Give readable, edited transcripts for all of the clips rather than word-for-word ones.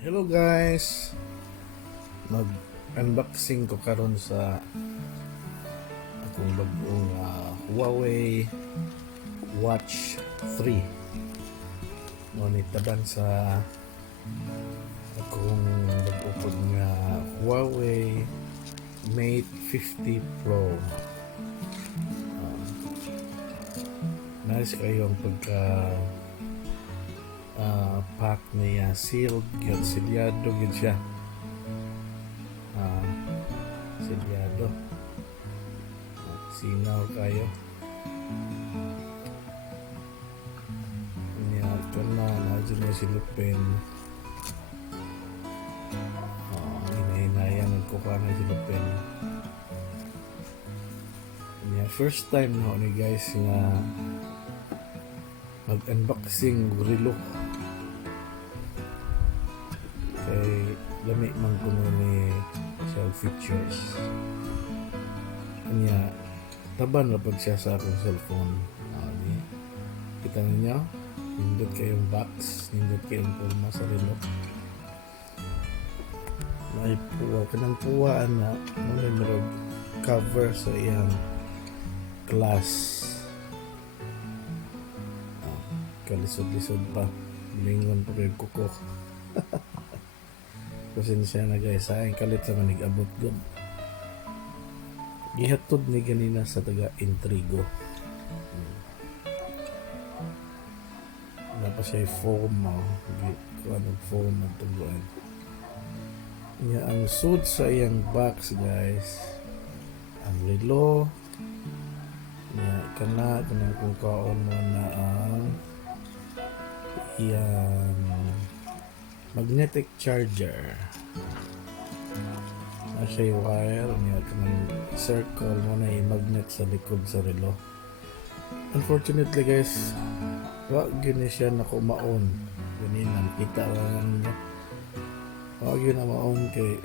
Hello guys, mag-unboxing ko karon sa akong bagong Huawei Watch 3. Nitaban sa akong bagupod nga Huawei Mate 50 Pro. Nice kayo ang pagka pack niya, sealed yun, silyado yun siya, silyado, sinaw kayo niya ito na dyan na silupin, hinahinayan ko ka na silupin niya. First time na ni guys nga mag-unboxing relo kay lami man ko ni cell features kanya taban na pag siya sa akong cellphone. Kita ninyo, nindot kayong box, nindot kayong pulma sa relo, may puwa kanang puwaan na may marag cover sa iyang glass. Kalisod-lisod pa, lingon pa kayo kuko. Pasensya na guys, aking kalit sa manig abot good. Gihatod ni ganina sa taga Intrigo. Wala pa siya foam foam ang tungguan niya. Ang suit sa iyang box guys, ang relo niya, kanang kung kaon mo na ang iyang magnetic charger. Nasa yung wire niya, kanang circle mo na yung magnet sa likod sa relo. Unfortunately guys, wag yun siya nakumaon. Ganina, kita lang niya. Wag yun na maon kay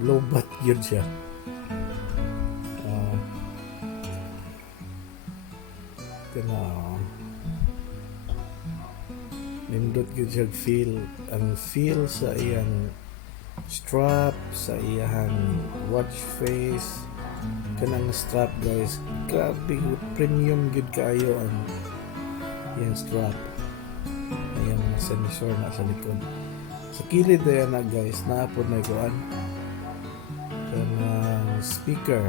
lobat yun siya. Nindot yun siya ang feel sa iyang strap, sa iyang watch face. Kanang strap guys, grabe premium good kayo ang iyang strap. Ayan mga sensor na sa likod. Sa kilid na yan na guys, naapod na ikuan kanang speaker,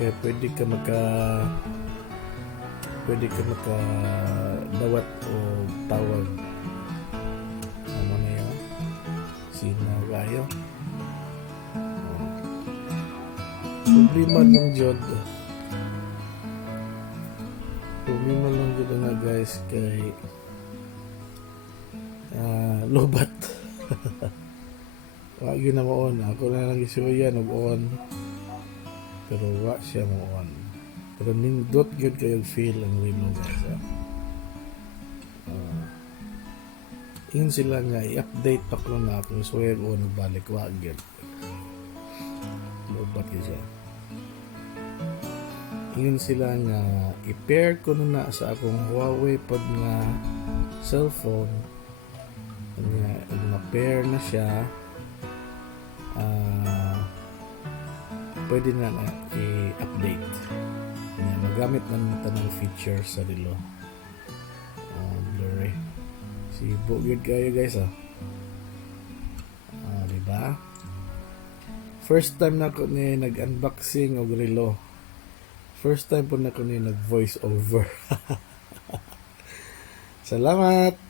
kaya pwede ka dawat o tawag ano na yun, sinaw kayo. Problema lang dyan na guys kay lobat. Wag yun na mo-on, ako na lang isuya nag-on pero wag siya mo-on. Pero nindot yun kayo feel ang relo guys. Yun sila nga i-update pa ko na kung swear o nagbalik wag yun. Lobat yun siya. Yun sila nga i-pair ko na sa akong Huawei pod nga cellphone. Na-pair na siya. Pwede na i-update. Magamit ng tanong features sa relo. Blurry. Si bugid kayo guys diba? First time na ko ni nag-unboxing og relo. First time po na ko ni nag-voice over. Salamat!